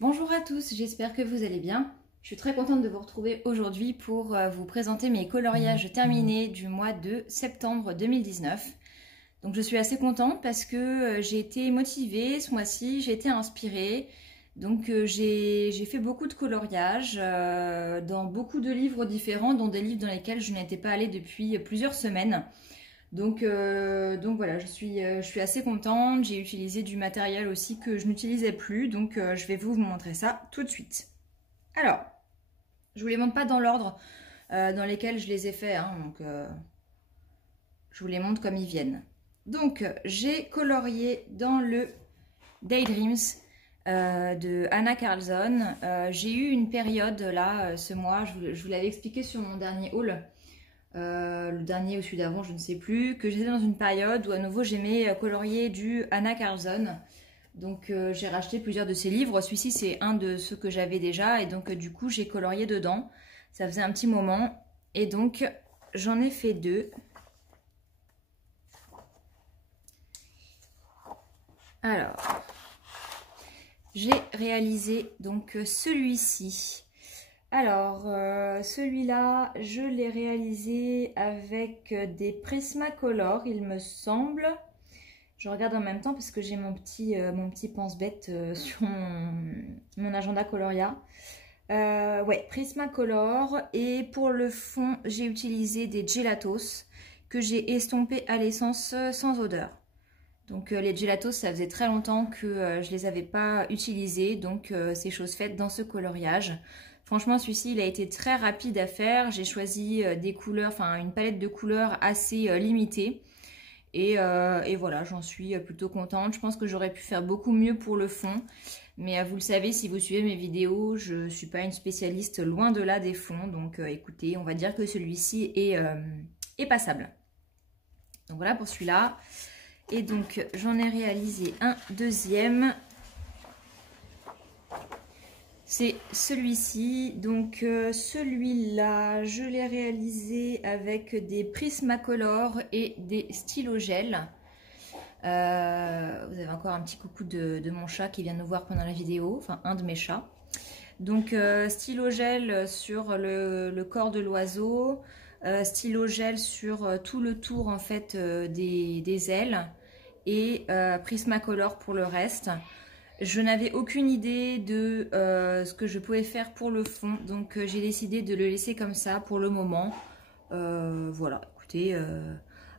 Bonjour à tous, j'espère que vous allez bien. Je suis très contente de vous retrouver aujourd'hui pour vous présenter mes coloriages terminés du mois de septembre 2019. Donc je suis assez contente parce que j'ai été motivée ce mois-ci, j'ai été inspirée. Donc j'ai fait beaucoup de coloriages dans beaucoup de livres différents, dont des livres dans lesquels je n'étais pas allée depuis plusieurs semaines. Donc voilà, je suis assez contente. J'ai utilisé du matériel aussi que je n'utilisais plus, donc je vais vous montrer ça tout de suite. Alors, je vous les montre pas dans l'ordre dans lesquels je les ai faits, hein, donc je vous les montre comme ils viennent. Donc j'ai colorié dans le Daydreams de Anna Carlson. J'ai eu une période là ce mois, je vous l'avais expliqué sur mon dernier haul. Le dernier ou celui d'avant, je ne sais plus, que j'étais dans une période où à nouveau j'aimais colorier du Anna Carlson. Donc j'ai racheté plusieurs de ses livres. Celui-ci c'est un de ceux que j'avais déjà et donc du coup j'ai colorié dedans. Ça faisait un petit moment et donc j'en ai fait deux. Alors, j'ai réalisé donc celui-ci. Alors, celui-là, je l'ai réalisé avec des Prismacolor, il me semble. Je regarde en même temps parce que j'ai mon petit pense-bête sur mon agenda Coloria. Ouais, Prismacolor. Et pour le fond, j'ai utilisé des Gelatos que j'ai estompés à l'essence sans odeur. Donc les Gelatos, ça faisait très longtemps que je les avais pas utilisés. Donc c'est chose faite dans ce coloriage. Franchement, celui-ci, il a été très rapide à faire. J'ai choisi des couleurs, enfin une palette de couleurs assez limitée. Et voilà, j'en suis plutôt contente. Je pense que j'aurais pu faire beaucoup mieux pour le fond. Mais vous le savez, si vous suivez mes vidéos, je ne suis pas une spécialiste, loin de là des fonds. Donc écoutez, on va dire que celui-ci est passable. Donc voilà pour celui-là. Et donc j'en ai réalisé un deuxième. C'est celui-ci, donc celui-là, je l'ai réalisé avec des Prismacolor et des stylogels. Vous avez encore un petit coucou de mon chat qui vient nous voir pendant la vidéo, enfin un de mes chats. Donc stylogel sur le corps de l'oiseau, stylogel sur tout le tour en fait des ailes et Prismacolor pour le reste. Je n'avais aucune idée de ce que je pouvais faire pour le fond, donc j'ai décidé de le laisser comme ça pour le moment. Voilà, écoutez,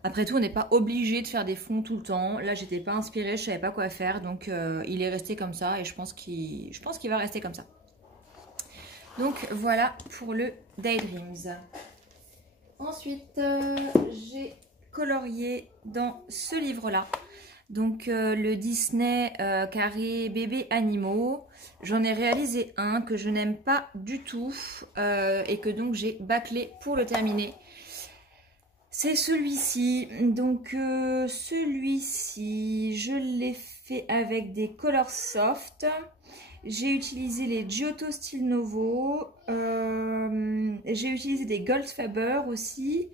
après tout, on n'est pas obligé de faire des fonds tout le temps. Là, j'étais pas inspirée, je savais pas quoi faire, donc il est resté comme ça et je pense qu'il va rester comme ça. Donc voilà pour le Daydreams. Ensuite, j'ai colorié dans ce livre-là. Donc le Disney carré bébé animaux, j'en ai réalisé un que je n'aime pas du tout et que donc j'ai bâclé pour le terminer. C'est celui-ci, donc celui-ci je l'ai fait avec des Color Soft. J'ai utilisé les Giotto Style Novo, j'ai utilisé des Goldfaber aussi.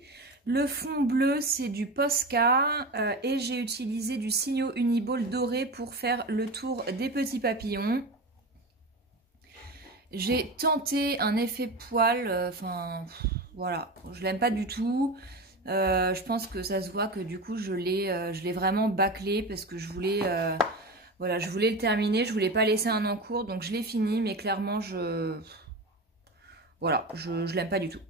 Le fond bleu, c'est du Posca et j'ai utilisé du Signo Uniball doré pour faire le tour des petits papillons. J'ai tenté un effet poil, enfin voilà, je l'aime pas du tout. Je pense que ça se voit que du coup je l'ai vraiment bâclé parce que je voulais, voilà, je voulais le terminer, je voulais pas laisser un encours, donc je l'ai fini, mais clairement voilà, je l'aime pas du tout.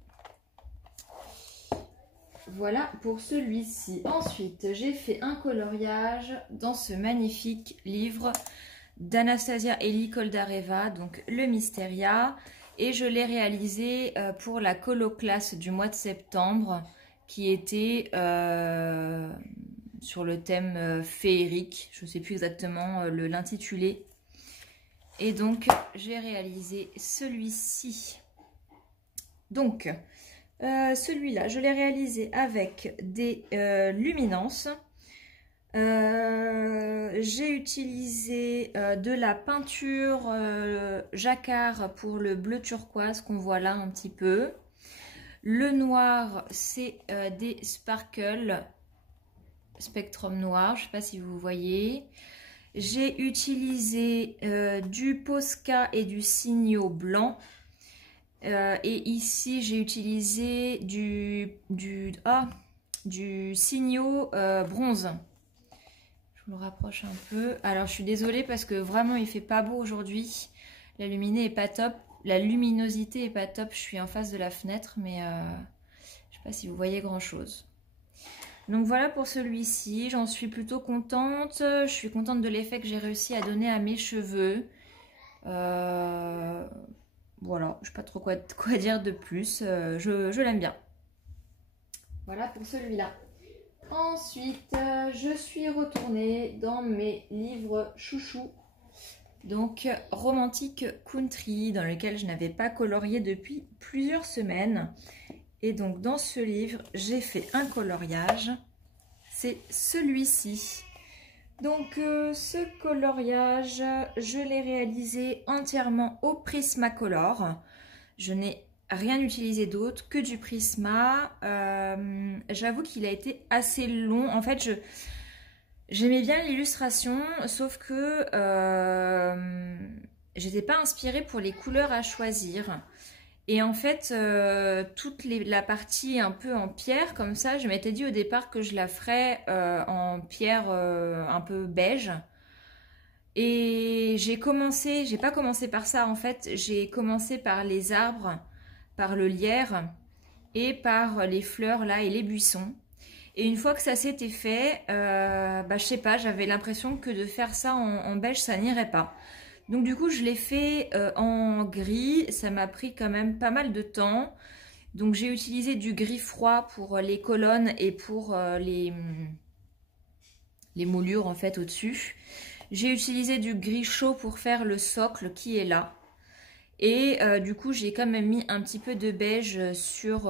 Voilà pour celui-ci. Ensuite, j'ai fait un coloriage dans ce magnifique livre d'Anastasia Eli Koldareva, donc le Mysteria. Et je l'ai réalisé pour la colo classe du mois de septembre, qui était sur le thème féerique. Je ne sais plus exactement l'intitulé. Et donc, j'ai réalisé celui-ci. Donc... celui-là, je l'ai réalisé avec des luminances. J'ai utilisé de la peinture jacquard pour le bleu turquoise qu'on voit là un petit peu. Le noir, c'est des sparkles Spectrum noir, je ne sais pas si vous voyez. J'ai utilisé du Posca et du Signo blanc. Et ici, j'ai utilisé du Signo bronze. Je vous le rapproche un peu. Alors, je suis désolée parce que vraiment, il fait pas beau aujourd'hui. La luminosité est pas top. La luminosité est pas top. Je suis en face de la fenêtre, mais je sais pas si vous voyez grand-chose. Donc voilà pour celui-ci. J'en suis plutôt contente. Je suis contente de l'effet que j'ai réussi à donner à mes cheveux. Voilà, je sais pas trop quoi dire de plus. Je l'aime bien. Voilà pour celui-là. Ensuite, je suis retournée dans mes livres chouchous. Donc, Romantique Country, dans lequel je n'avais pas colorié depuis plusieurs semaines. Et donc, dans ce livre, j'ai fait un coloriage. C'est celui-ci. Donc, ce coloriage, je l'ai réalisé entièrement au Prismacolor. Je n'ai rien utilisé d'autre que du Prisma. J'avoue qu'il a été assez long. En fait, j'aimais bien l'illustration, sauf que j'étais pas inspirée pour les couleurs à choisir. Et en fait, toute la partie un peu en pierre, comme ça, je m'étais dit au départ que je la ferais en pierre un peu beige. Et j'ai pas commencé par ça en fait, j'ai commencé par les arbres, par le lierre et par les fleurs là et les buissons. Et une fois que ça s'était fait, je sais pas, j'avais l'impression que de faire ça en beige, ça n'irait pas. Donc du coup, je l'ai fait en gris, ça m'a pris quand même pas mal de temps. Donc j'ai utilisé du gris froid pour les colonnes et pour les moulures en fait au-dessus. J'ai utilisé du gris chaud pour faire le socle qui est là. Et du coup, j'ai quand même mis un petit peu de beige sur,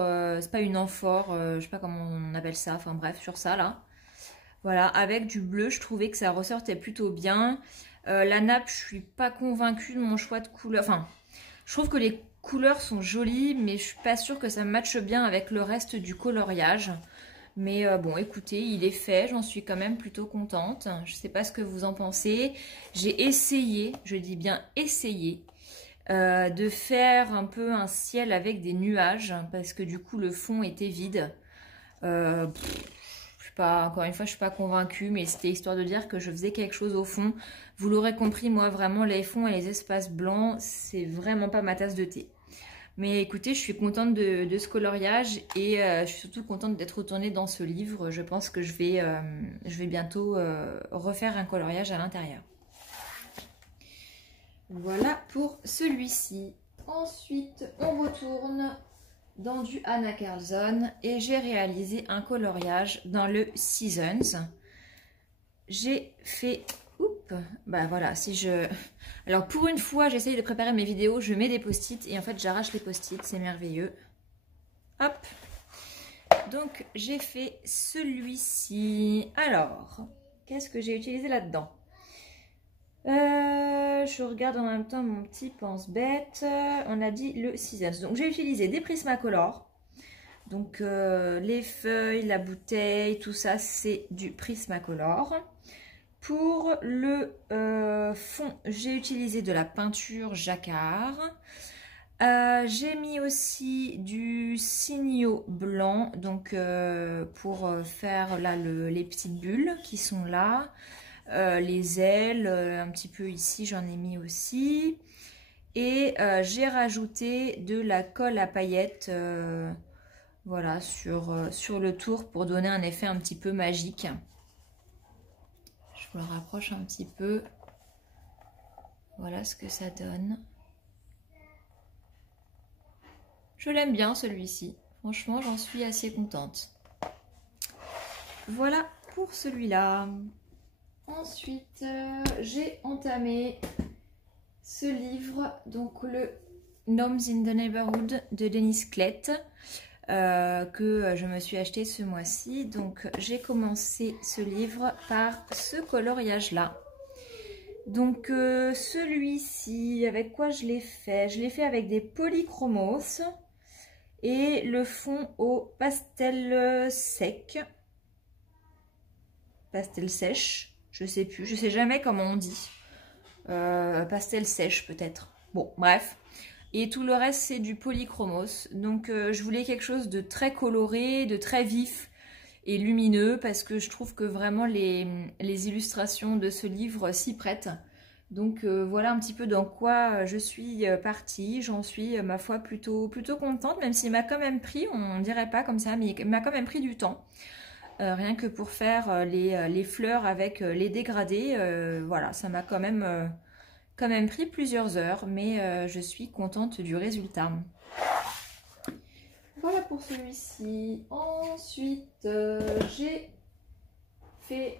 c'est pas une amphore, je sais pas comment on appelle ça, enfin bref, sur ça là. Voilà, avec du bleu, je trouvais que ça ressortait plutôt bien. La nappe, je suis pas convaincue de mon choix de couleur. Enfin, je trouve que les couleurs sont jolies, mais je suis pas sûre que ça matche bien avec le reste du coloriage. Mais bon, écoutez, il est fait, j'en suis quand même plutôt contente. Je sais pas ce que vous en pensez. J'ai essayé, je dis bien essayé, de faire un peu un ciel avec des nuages, parce que du coup le fond était vide. Je suis pas, encore une fois, je suis pas convaincue, mais c'était histoire de dire que je faisais quelque chose au fond. Vous l'aurez compris, moi vraiment les fonds et les espaces blancs, c'est vraiment pas ma tasse de thé. Mais écoutez, je suis contente de ce coloriage et je suis surtout contente d'être retournée dans ce livre. Je pense que je vais bientôt refaire un coloriage à l'intérieur. Voilà pour celui-ci. Ensuite, on retourne dans du Anna Carlson et j'ai réalisé un coloriage dans le Seasons. J'ai fait... Oups, bah voilà, si je... Alors pour une fois, j'essaye de préparer mes vidéos, je mets des post-it et en fait j'arrache les post-it, c'est merveilleux. Hop. Donc j'ai fait celui-ci. Alors, qu'est-ce que j'ai utilisé là-dedans? Je regarde en même temps mon petit pense-bête. On a dit le Seasons. Donc j'ai utilisé des Prismacolor. Donc les feuilles, la bouteille, tout ça c'est du Prismacolor. Pour le fond, j'ai utilisé de la peinture jacquard. J'ai mis aussi du Signo blanc, donc pour faire là les petites bulles qui sont là. Les ailes, un petit peu ici, j'en ai mis aussi. Et j'ai rajouté de la colle à paillettes voilà, sur le tour pour donner un effet un petit peu magique. Je vous le rapproche un petit peu. Voilà ce que ça donne. Je l'aime bien celui-ci. Franchement, j'en suis assez contente. Voilà pour celui-là. Ensuite, j'ai entamé ce livre, donc le Gnomes in the Neighborhood de Denise Klett, que je me suis acheté ce mois-ci. Donc j'ai commencé ce livre par ce coloriage-là. Donc celui-ci, avec quoi je l'ai fait? Je l'ai fait avec des polychromos et le fond au pastel sec. Pastel sèche. Je sais plus, je sais jamais comment on dit. Pastel sèche peut-être. Bon, bref. Et tout le reste, c'est du polychromos. Donc, je voulais quelque chose de très coloré, de très vif et lumineux, parce que je trouve que vraiment les illustrations de ce livre s'y prêtent. Donc, voilà un petit peu dans quoi je suis partie. J'en suis, ma foi, plutôt contente, même s'il m'a quand même pris, on dirait pas comme ça, mais il m'a quand même pris du temps. Rien que pour faire les fleurs avec les dégradés, voilà, ça m'a quand même pris plusieurs heures, mais je suis contente du résultat. Voilà pour celui-ci. Ensuite, j'ai fait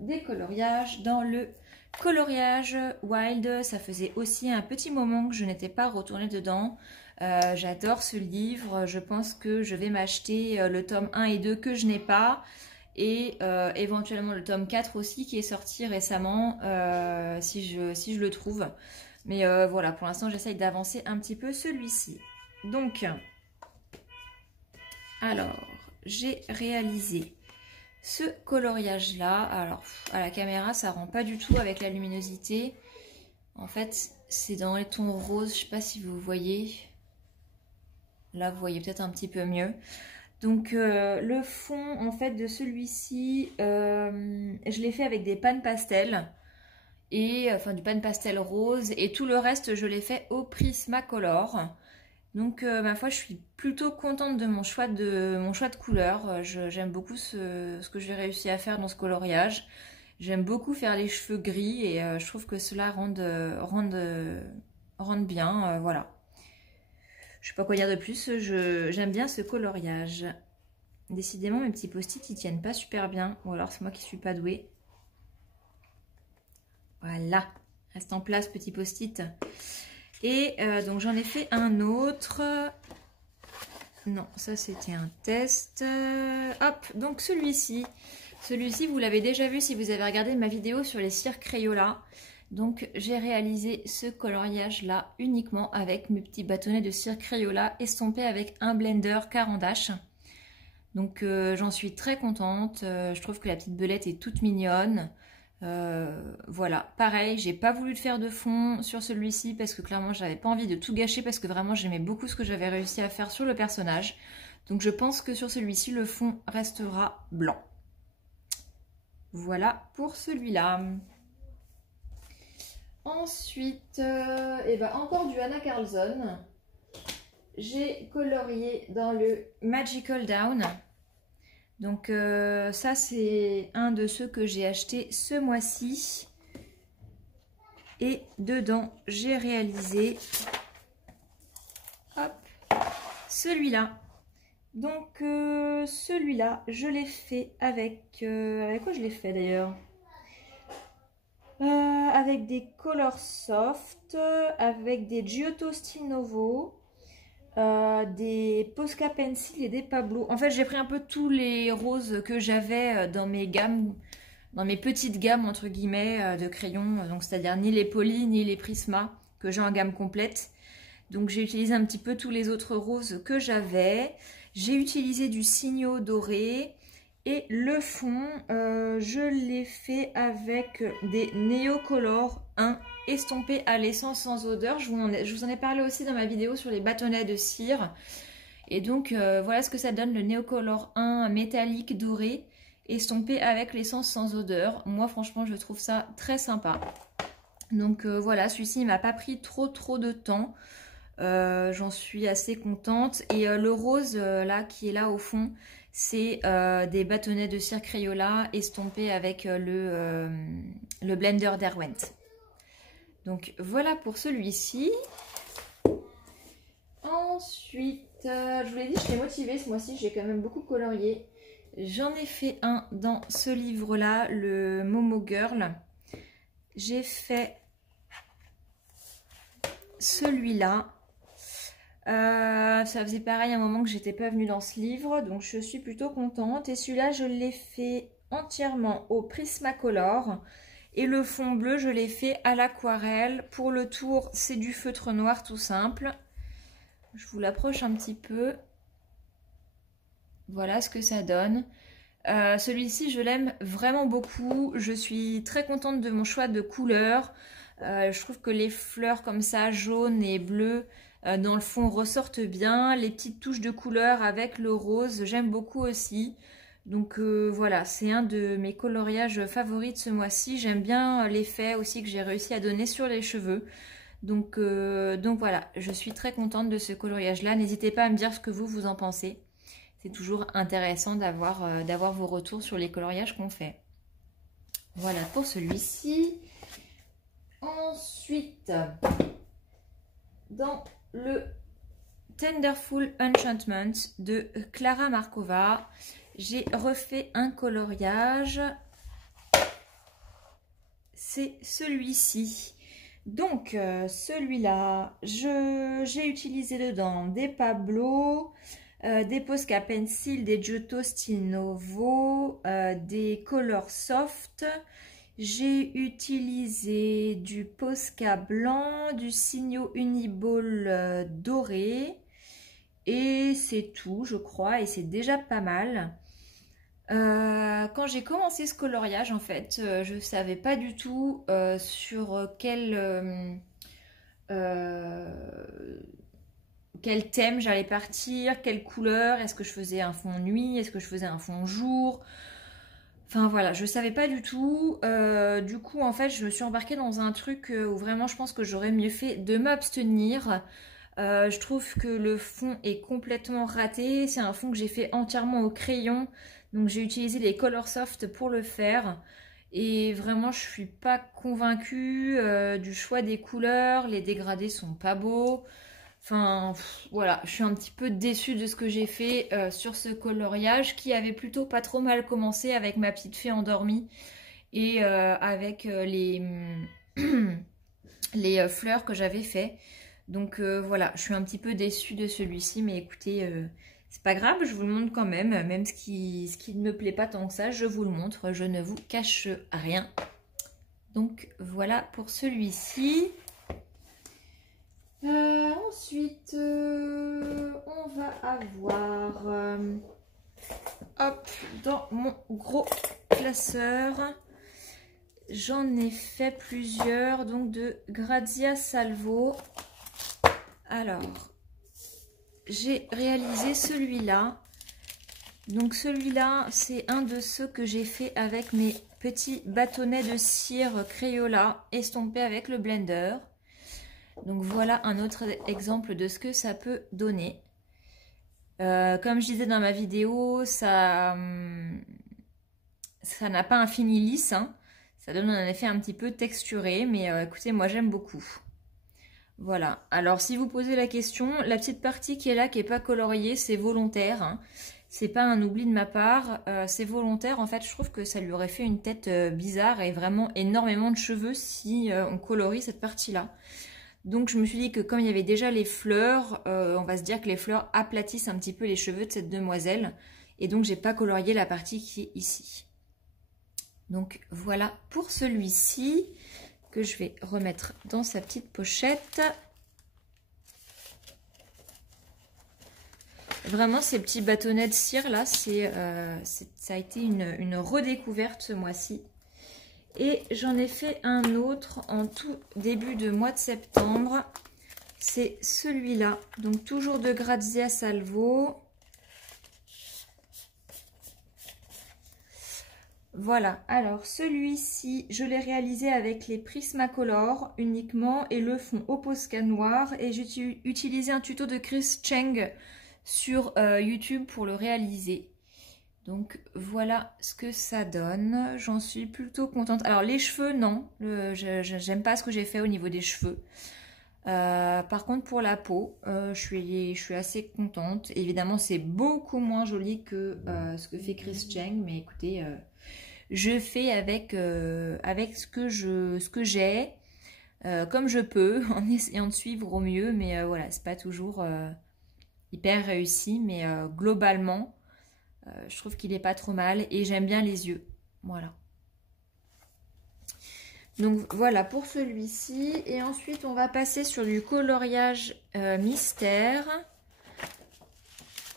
des coloriages dans le coloriage Wild. Ça faisait aussi un petit moment que je n'étais pas retournée dedans. J'adore ce livre. Je pense que je vais m'acheter le tome 1 et 2 que je n'ai pas. Et éventuellement le tome 4 aussi qui est sorti récemment si je le trouve. Mais voilà, pour l'instant j'essaye d'avancer un petit peu celui-ci. Donc, alors, j'ai réalisé ce coloriage là. Alors, à la caméra ça rend pas du tout avec la luminosité. En fait, c'est dans les tons roses, je sais pas si vous voyez. Là, vous voyez peut-être un petit peu mieux. Donc le fond en fait de celui-ci, je l'ai fait avec des pannes pastel et enfin du pan pastel rose, et tout le reste je l'ai fait au Prismacolor. Donc ma foi, je suis plutôt contente de mon choix de couleur. J'aime beaucoup ce que j'ai réussi à faire dans ce coloriage. J'aime beaucoup faire les cheveux gris et je trouve que cela rend bien, voilà. Je sais pas quoi dire de plus, j'aime bien ce coloriage. Décidément, mes petits post-it, ils tiennent pas super bien. Ou alors, c'est moi qui suis pas douée. Voilà. Reste en place, petit post-it. Et donc, j'en ai fait un autre. Non, ça, c'était un test. Hop, donc celui-ci. Celui-ci, vous l'avez déjà vu si vous avez regardé ma vidéo sur les cires Crayola. Donc j'ai réalisé ce coloriage là uniquement avec mes petits bâtonnets de cire Crayola estompés avec un blender Caran d'Ache. Donc j'en suis très contente, je trouve que la petite belette est toute mignonne. Voilà, pareil, j'ai pas voulu de faire de fond sur celui-ci parce que clairement j'avais pas envie de tout gâcher, parce que vraiment j'aimais beaucoup ce que j'avais réussi à faire sur le personnage. Donc je pense que sur celui-ci le fond restera blanc. Voilà pour celui-là. Ensuite, encore du Anna Karlsson. J'ai colorié dans le Magical Down. Donc ça, c'est un de ceux que j'ai acheté ce mois-ci. Et dedans, j'ai réalisé celui-là. Donc celui-là, je l'ai fait avec quoi je l'ai fait d'ailleurs, avec des Color Soft, avec des Giotto Style Novo, des Posca Pencil et des Pablo. En fait, j'ai pris un peu tous les roses que j'avais dans mes gammes, dans mes petites gammes entre guillemets de crayons, donc c'est-à-dire ni les Poly ni les Prisma que j'ai en gamme complète. Donc j'ai utilisé un petit peu tous les autres roses que j'avais. J'ai utilisé du Signo doré. Et le fond, je l'ai fait avec des Neocolor 1 estompés à l'essence sans odeur. Je vous en ai parlé aussi dans ma vidéo sur les bâtonnets de cire. Et donc, voilà ce que ça donne, le Neocolor 1 métallique doré, estompé avec l'essence sans odeur. Moi, franchement, je trouve ça très sympa. Donc, voilà, celui-ci, il m'a pas pris trop de temps. J'en suis assez contente. Et le rose, là, qui est là au fond, c'est des bâtonnets de cire Crayola estompés avec le blender Derwent. Donc voilà pour celui-ci. Ensuite, je vous l'ai dit, je l'ai motivé ce mois-ci, j'ai quand même beaucoup colorié. J'en ai fait un dans ce livre-là, le Momo Girl. J'ai fait celui-là. Ça faisait pareil un moment que j'étais pas venue dans ce livre, donc je suis plutôt contente. Et celui-là, je l'ai fait entièrement au Prismacolor. Et le fond bleu, je l'ai fait à l'aquarelle. Pour le tour, c'est du feutre noir tout simple. Je vous l'approche un petit peu. Voilà ce que ça donne. Celui-ci, je l'aime vraiment beaucoup. Je suis très contente de mon choix de couleurs. Je trouve que les fleurs comme ça, jaune et bleu, dans le fond ressortent bien. Les petites touches de couleur avec le rose, j'aime beaucoup aussi. Donc voilà, c'est un de mes coloriages favoris de ce mois-ci. J'aime bien l'effet aussi que j'ai réussi à donner sur les cheveux. Donc voilà, je suis très contente de ce coloriage-là. N'hésitez pas à me dire ce que vous en pensez. C'est toujours intéressant d'avoir vos retours sur les coloriages qu'on fait. Voilà pour celui-ci. Ensuite, dans le Tenderful Enchantment de Clara Markova, j'ai refait un coloriage. C'est celui-ci. Donc, celui-là, j'ai utilisé dedans des Pablo, des Posca Pencil, des Giotto Style Novo, des Color Soft. J'ai utilisé du Posca blanc, du Signo Uniball doré. Et c'est tout, je crois, et c'est déjà pas mal. Quand j'ai commencé ce coloriage, en fait, je ne savais pas du tout sur quel thème j'allais partir, quelle couleur, est-ce que je faisais un fond nuit, est-ce que je faisais un fond jour. Enfin voilà, je savais pas du tout. Du coup, en fait, je me suis embarquée dans un truc où vraiment je pense que j'aurais mieux fait de m'abstenir. Je trouve que le fond est complètement raté. C'est un fond que j'ai fait entièrement au crayon. Donc j'ai utilisé les Color Soft pour le faire. Et vraiment, je suis pas convaincue du choix des couleurs. Les dégradés sont pas beaux. Enfin, voilà, je suis un petit peu déçue de ce que j'ai fait sur ce coloriage qui avait plutôt pas trop mal commencé avec ma petite fée endormie et avec les fleurs que j'avais fait. Donc voilà, je suis un petit peu déçue de celui-ci, mais écoutez, c'est pas grave, je vous le montre quand même. Même ce qui ne me plaît pas tant que ça, je vous le montre, je ne vous cache rien. Donc voilà pour celui-ci. Ensuite, on va avoir hop, dans mon gros classeur, j'en ai fait plusieurs, donc de Grazia Salvo. Alors, j'ai réalisé celui-là. Donc celui-là, c'est un de ceux que j'ai fait avec mes petits bâtonnets de cire Crayola estompés avec le blender. Donc voilà un autre exemple de ce que ça peut donner. Comme je disais dans ma vidéo, ça n'a pas un fini lisse, hein. Ça donne un effet un petit peu texturé, mais écoutez, moi j'aime beaucoup. Voilà, alors si vous posez la question, la petite partie qui est là, qui n'est pas coloriée, c'est volontaire, hein. C'est pas un oubli de ma part, c'est volontaire. En fait, je trouve que ça lui aurait fait une tête bizarre et vraiment énormément de cheveux si on colorie cette partie-là. Donc je me suis dit que comme il y avait déjà les fleurs, on va se dire que les fleurs aplatissent un petit peu les cheveux de cette demoiselle. Et donc j'ai pas colorié la partie qui est ici. Donc voilà pour celui-ci que je vais remettre dans sa petite pochette. Vraiment ces petits bâtonnets de cire là, ça a été une redécouverte ce mois-ci. Et j'en ai fait un autre en tout début de mois de septembre. C'est celui-là. Donc toujours de Grazia Salvo. Voilà. Alors celui-ci, je l'ai réalisé avec les Prismacolor uniquement et le fond au Posca noir. Et j'ai utilisé un tuto de Chris Cheng sur YouTube pour le réaliser. Donc voilà ce que ça donne, j'en suis plutôt contente. Alors les cheveux, non, j'aime pas ce que j'ai fait au niveau des cheveux. Par contre pour la peau, je suis assez contente. Évidemment c'est beaucoup moins joli que ce que fait Chris Cheng, mais écoutez, je fais avec ce que j'ai, comme je peux, en essayant de suivre au mieux. Mais voilà, c'est pas toujours hyper réussi, mais globalement, je trouve qu'il est pas trop mal et j'aime bien les yeux. Voilà. Donc voilà pour celui-ci. Et ensuite, on va passer sur du coloriage mystère.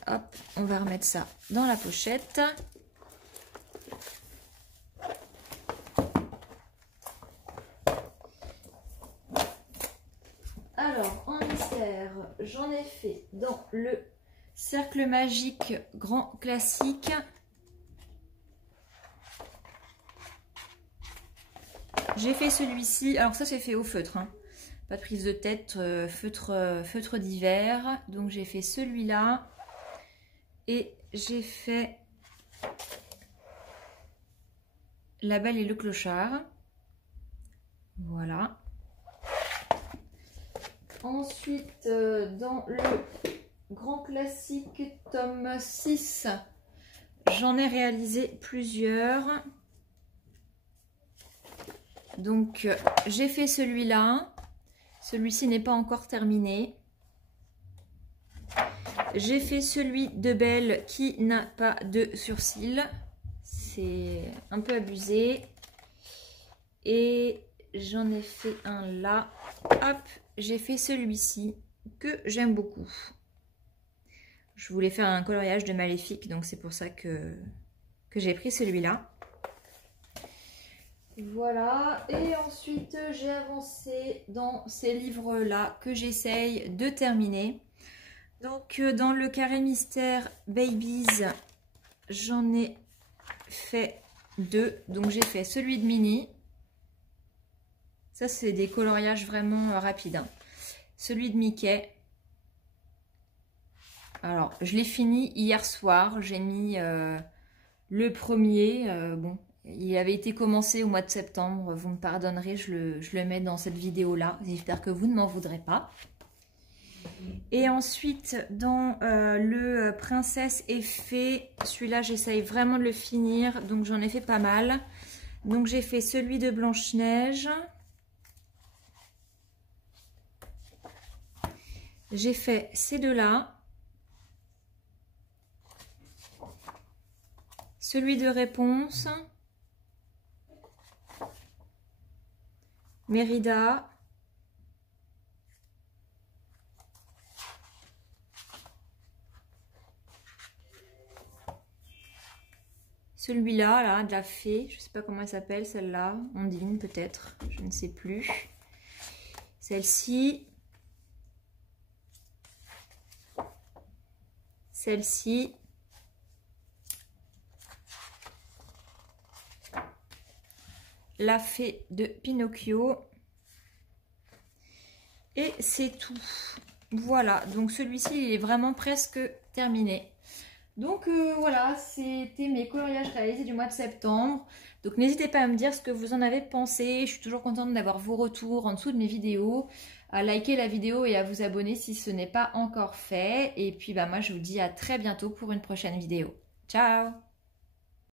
Hop, on va remettre ça dans la pochette. Alors, en mystère, j'en ai fait dans le cercle magique grand classique. J'ai fait celui-ci. Alors ça, c'est fait au feutre. Hein. Pas de prise de tête, feutre d'hiver. Donc j'ai fait celui-là. Et j'ai fait La Belle et le Clochard. Voilà. Ensuite, dans le grand classique tome 6, j'en ai réalisé plusieurs. Donc, j'ai fait celui-là. Celui-ci n'est pas encore terminé. J'ai fait celui de Belle qui n'a pas de sourcils. C'est un peu abusé. Et j'en ai fait un là. Hop, j'ai fait celui-ci que j'aime beaucoup. Je voulais faire un coloriage de Maléfique, donc c'est pour ça que j'ai pris celui-là. Voilà, et ensuite j'ai avancé dans ces livres-là que j'essaye de terminer. Donc dans le carré mystère Babies, j'en ai fait 2. Donc j'ai fait celui de Minnie. Ça c'est des coloriages vraiment rapides. Hein. Celui de Mickey. Alors je l'ai fini hier soir. J'ai mis le premier. Bon, il avait été commencé au mois de septembre. Vous me pardonnerez, je le mets dans cette vidéo-là. J'espère que vous ne m'en voudrez pas. Et ensuite, dans le Princesse et Fée, celui-là, j'essaye vraiment de le finir. Donc, j'en ai fait pas mal. Donc, j'ai fait celui de Blanche-Neige. J'ai fait ces deux-là. Celui de Réponse. Mérida. Celui-là, là, de la fée, je ne sais pas comment elle s'appelle, celle-là, Ondine peut-être, je ne sais plus. Celle-ci. Celle-ci. La fée de Pinocchio. Et c'est tout. Voilà, donc celui-ci, il est vraiment presque terminé. Donc voilà, c'était mes coloriages réalisés du mois de septembre. Donc n'hésitez pas à me dire ce que vous en avez pensé. Je suis toujours contente d'avoir vos retours en dessous de mes vidéos. À liker la vidéo et à vous abonner si ce n'est pas encore fait. Et puis bah, moi je vous dis à très bientôt pour une prochaine vidéo. Ciao!